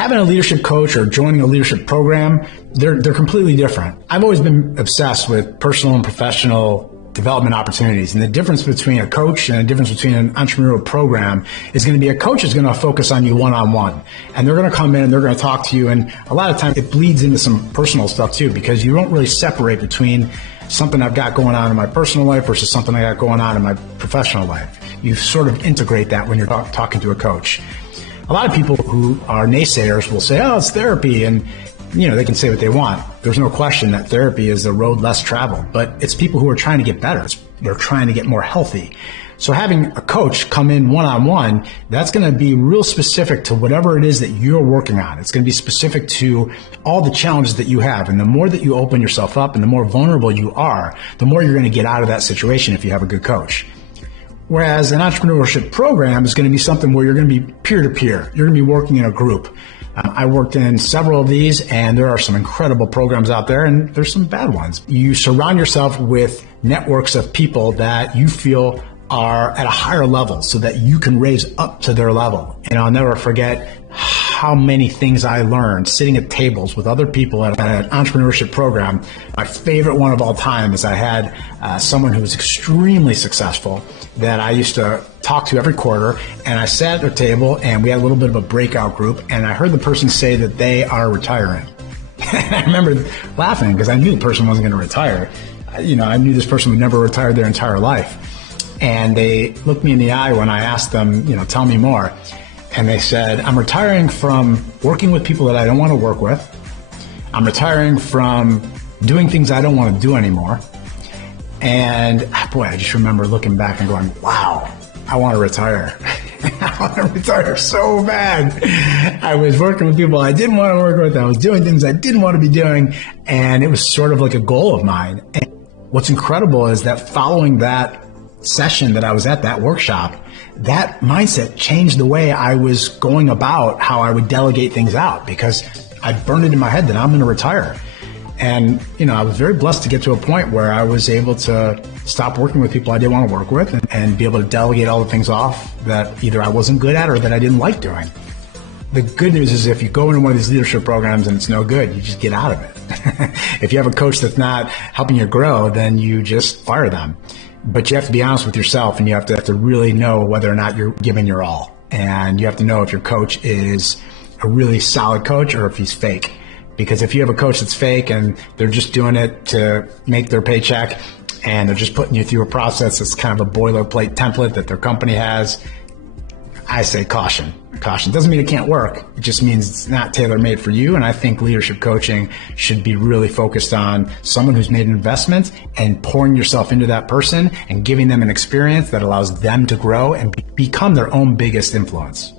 Having a leadership coach or joining a leadership program, they're completely different. I've always been obsessed with personal and professional development opportunities. And the difference between a coach and the difference between an entrepreneurial program is going to be a coach is going to focus on you one-on-one. And they're going to come in and they're going to talk to you. And a lot of times it bleeds into some personal stuff too, because you don't really separate between something I've got going on in my personal life versus something I got going on in my professional life. You sort of integrate that when you're talking to a coach. A lot of people who are naysayers will say, oh, it's therapy. And they can say what they want. There's no question that therapy is the road less traveled, but it's people who are trying to get better. They're trying to get more healthy. So having a coach come in one-on-one, that's going to be real specific to whatever it is that you're working on. It's going to be specific to all the challenges that you have. And the more that you open yourself up and the more vulnerable you are, the more you're going to get out of that situation if you have a good coach. Whereas an entrepreneurship program is going to be something where you're going to be peer-to-peer. You're going to be working in a group. I worked in several of these, and there are some incredible programs out there, and there's some bad ones. You surround yourself with networks of people that you feel are at a higher level so that you can raise up to their level. And I'll never forget how many things I learned sitting at tables with other people at an entrepreneurship program. My favorite one of all time is I had someone who was extremely successful that I used to talk to every quarter, and I sat at their table and we had a little bit of a breakout group, and I heard the person say that they are retiring. And I remember laughing because I knew the person wasn't going to retire. I knew this person would never retire their entire life. And they looked me in the eye when I asked them, tell me more. And they said, I'm retiring from working with people that I don't want to work with. I'm retiring from doing things I don't want to do anymore. And boy, I just remember looking back and going, wow, I want to retire. I want to retire so bad. I was working with people I didn't want to work with. I was doing things I didn't want to be doing. And it was sort of like a goal of mine. And what's incredible is that following that session that I was at, that workshop, that mindset changed the way I was going about how I would delegate things out, because I burned it in my head that I'm going to retire. And, I was very blessed to get to a point where I was able to stop working with people I didn't want to work with and be able to delegate all the things off that either I wasn't good at or that I didn't like doing. The good news is if you go into one of these leadership programs and it's no good, you just get out of it. If you have a coach that's not helping you grow, then you just fire them. But you have to be honest with yourself, and you have to really know whether or not you're giving your all. And you have to know if your coach is a really solid coach or if he's fake. Because if you have a coach that's fake and they're just doing it to make their paycheck and they're just putting you through a process that's kind of a boilerplate template that their company has, I say caution. Caution doesn't mean it can't work. It just means it's not tailor-made for you. And I think leadership coaching should be really focused on someone who's made an investment and pouring yourself into that person and giving them an experience that allows them to grow and become their own biggest influence.